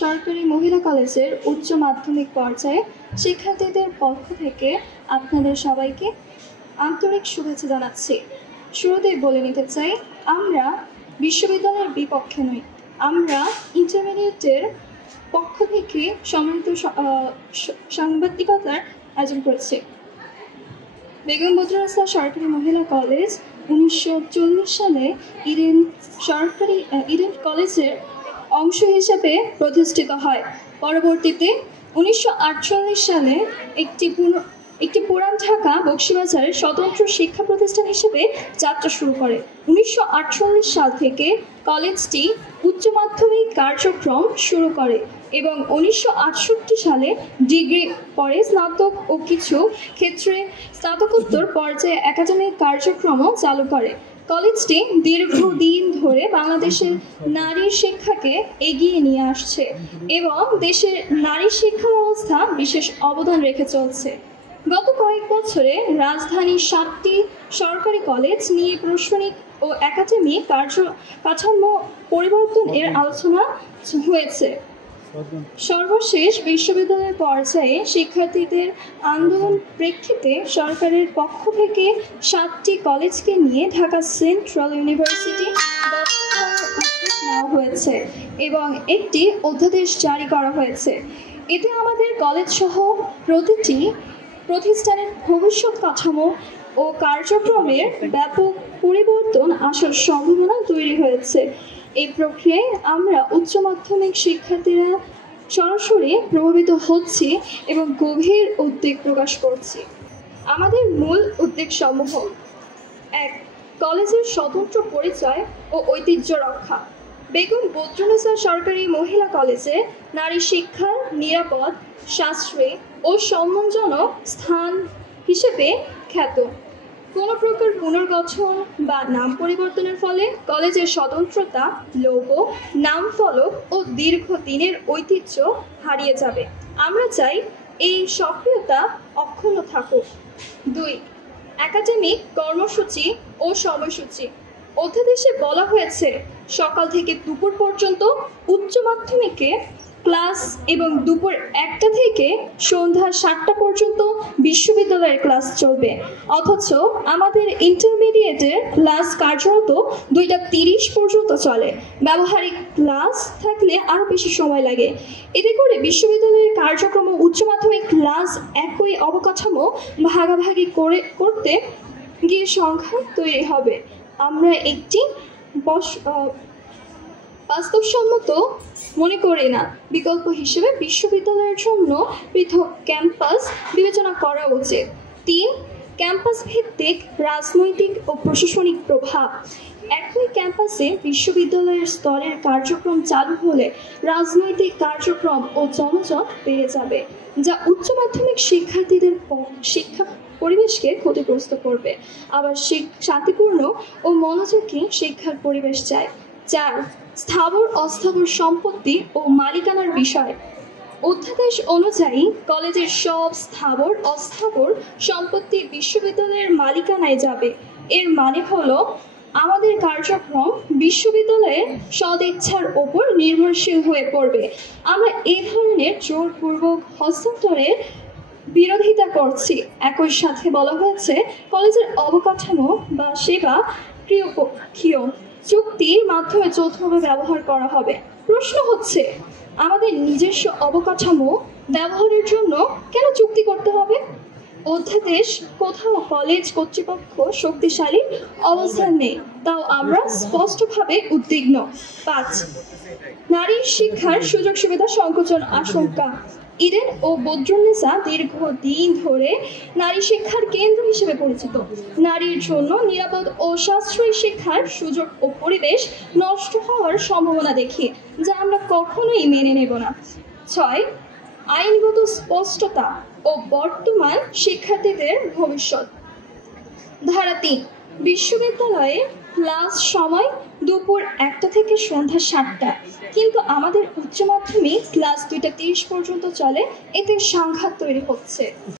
সরকারি মহিলা কলেজের উচ্চ মাধ্যমিক পর্যায়ে শিক্ষার্থীদের পক্ষ থেকে আপনাদের সবাইকে আন্তরিক শুভেচ্ছা জানাচ্ছি। শুরুতেই বলে নিতে চাই, আমরা বিশ্ববিদ্যালয়ের বিপক্ষে নই। আমরা ইন্টারমিডিয়েটের পক্ষ থেকে সম্মানিত সাংবাদিকতার আয়োজন করেছি। বেগম বদরুন্নেসা সরকারি মহিলা কলেজ 1940 সালে ইডেন কলেজের অংশ হিসেবে প্রতিষ্ঠিত হয়। পরবর্তীতে 1948 সালে একটি পুরান ঢাকা বকশীবাজারে স্বতন্ত্র শিক্ষা প্রতিষ্ঠান হিসেবে যাত্রা শুরু করে। 1948 সাল থেকে কলেজটি উচ্চ মাধ্যমিক কার্যক্রম শুরু করে এবং 1968 সালে ডিগ্রি, পরে স্নাতক ও কিছু ক্ষেত্রে স্নাতকোত্তর পর্যায়ে একাডেমিক কার্যক্রমও চালু করে। কলেজটি দীর্ঘদিন ধরে বাংলাদেশের নারী শিক্ষাকে এগিয়ে নিয়ে আসছে এবং দেশের নারী শিক্ষা ব্যবস্থা বিশেষ অবদান রেখে চলছে। গত কয়েক বছরে রাজধানীর 7টি সরকারি কলেজ নিয়ে প্রশাসনিক ও একাডেমিক কাঠামো পরিবর্তনের আলোচনা হয়েছে। সর্বশেষ বিশ্ববিদ্যালয় পর্যায়ে শিক্ষার্থীদের আন্দোলন প্রেক্ষিতে সরকারের পক্ষ থেকে 7টি কলেজকে নিয়ে ঢাকা সেন্ট্রাল ইউনিভার্সিটি নেওয়া হয়েছে এবং একটি অধ্যাদেশ জারি করা হয়েছে। এতে আমাদের কলেজ সহ প্রতিটি প্রতিষ্ঠানের ভবিষ্যৎ কাঠামো ও কার্যক্রমের ব্যাপক পরিবর্তন আসার সম্ভাবনা তৈরি হয়েছে। এই প্রক্রিয়ায় আমরা উচ্চ মাধ্যমিক শিক্ষার্থীরা সরাসরি প্রভাবিত হচ্ছি এবং গভীর উদ্বেগ প্রকাশ করছি। আমাদের মূল উদ্বেগ সমূহ: 1. কলেজের স্বতন্ত্র পরিচয় ও ঐতিহ্য রক্ষা। বেগম বদরুন্নেসা সরকারি মহিলা কলেজে নারী শিক্ষার নিরাপদ, সাশ্রয়ী ও সম্মানজনক স্থান হিসেবে খ্যাত। কোনো প্রকার পুনর্গঠন বা নাম পরিবর্তনের ফলে কলেজের স্বতন্ত্রতা, লোগো, নাম ফলক ও দীর্ঘদিনের ঐতিহ্য হারিয়ে যাবে। আমরা চাই এই সক্রিয়তা অক্ষুণ্ণ থাকুক। 2. একাডেমিক কর্মসূচি ও সময়সূচি। অধ্যাদেশে বলা হয়েছে, সকাল থেকে দুপুর পর্যন্ত উচ্চ মাধ্যমিকে ক্লাস এবং দুপুর 1টা থেকে সন্ধ্যা 7টা পর্যন্ত বিশ্ববিদ্যালয়ের ক্লাস চলবে। অথচ আমাদের ইন্টারমিডিয়েটের ক্লাস কার্যরত 2টা 30 পর্যন্ত চলে। ব্যবহারিক ক্লাস থাকলে আরও বেশি সময় লাগে। এতে করে বিশ্ববিদ্যালয়ের কার্যক্রম ও উচ্চ মাধ্যমিক ক্লাস একই অবকাঠামো ভাগাভাগি করতে গিয়ে সংখ্যা তৈরি হবে। আমরা একটি বাস্তবসম্মত মনে করি না। বিকল্প হিসেবে বিশ্ববিদ্যালয়ের জন্য পৃথক ক্যাম্পাস বিবেচনা করা উচিত। 3. ক্যাম্পাস ভিত্তিক রাজনৈতিক ও প্রশাসনিক প্রভাব। একই ক্যাম্পাসে বিশ্ববিদ্যালয়ের স্তরের কার্যক্রম চালু হলে রাজনৈতিক কার্যক্রম ও জনজট বেড়ে যাবে, যা উচ্চ মাধ্যমিক শিক্ষার্থীদের শিক্ষা পরিবেশকে ক্ষতিগ্রস্ত করবে। আবার শান্তিপূর্ণ ও মনোযোগী শিক্ষার পরিবেশ চায়। 4. স্থাবর অস্থাবর সম্পত্তি ও মালিকানার বিষয়। অধ্যাদেশ অনুযায়ী কলেজের সব স্থাবর অস্থাবর সম্পত্তি বিশ্ববিদ্যালয়ের মালিকানায় যাবে। এর মানে হলো আমাদের কার্যক্রম বিশ্ববিদ্যালয়ের সদিচ্ছার ওপর নির্ভরশীল হয়ে পড়বে। আমরা এই ধরনের জোরপূর্বক হস্তান্তরের বিরোধিতা করছি। একই সাথে বলা হয়েছে, কলেজের অবকাঠামো বা সেবা ত্রিপক্ষীয় চুক্তির মাধ্যমে যৌথভাবে ব্যবহার করা হবে। প্রশ্ন হচ্ছে, আমাদের নিজস্ব অবকাঠামো ব্যবহারের জন্য কেন চুক্তি করতে হবে? অধ্যাদেশ কোথাও কলেজ কর্তৃপক্ষ শক্তিশালী অবস্থান নেই, তাও আমরা স্পষ্টভাবে উদ্বিগ্ন। 5. নারী শিক্ষার সুযোগ সুবিধা সংকোচন আশঙ্কা। ইডেন ও বদরুন্নেসা দীর্ঘদিন ধরে নারী শিক্ষার কেন্দ্র হিসেবে পরিচিত। নারীর জন্য নিরাপদ ও সাশ্রয়ী শিক্ষার সুযোগ ও পরিবেশ নষ্ট হওয়ার সম্ভাবনা দেখি, যা আমরা কখনোই মেনে নেব না। 6. আইনগত স্পষ্টতা ও বর্তমান শিক্ষার্থীদের ভবিষ্যৎ। ধারা 3, বিশ্ববিদ্যালয়ে ক্লাস সময় দুপুর 1টা থেকে সন্ধ্যা 7টা, কিন্তু আমাদের উচ্চ মাধ্যমিক ক্লাস 2টা 30 পর্যন্ত চলে। এতে সংঘাত তৈরি হচ্ছে।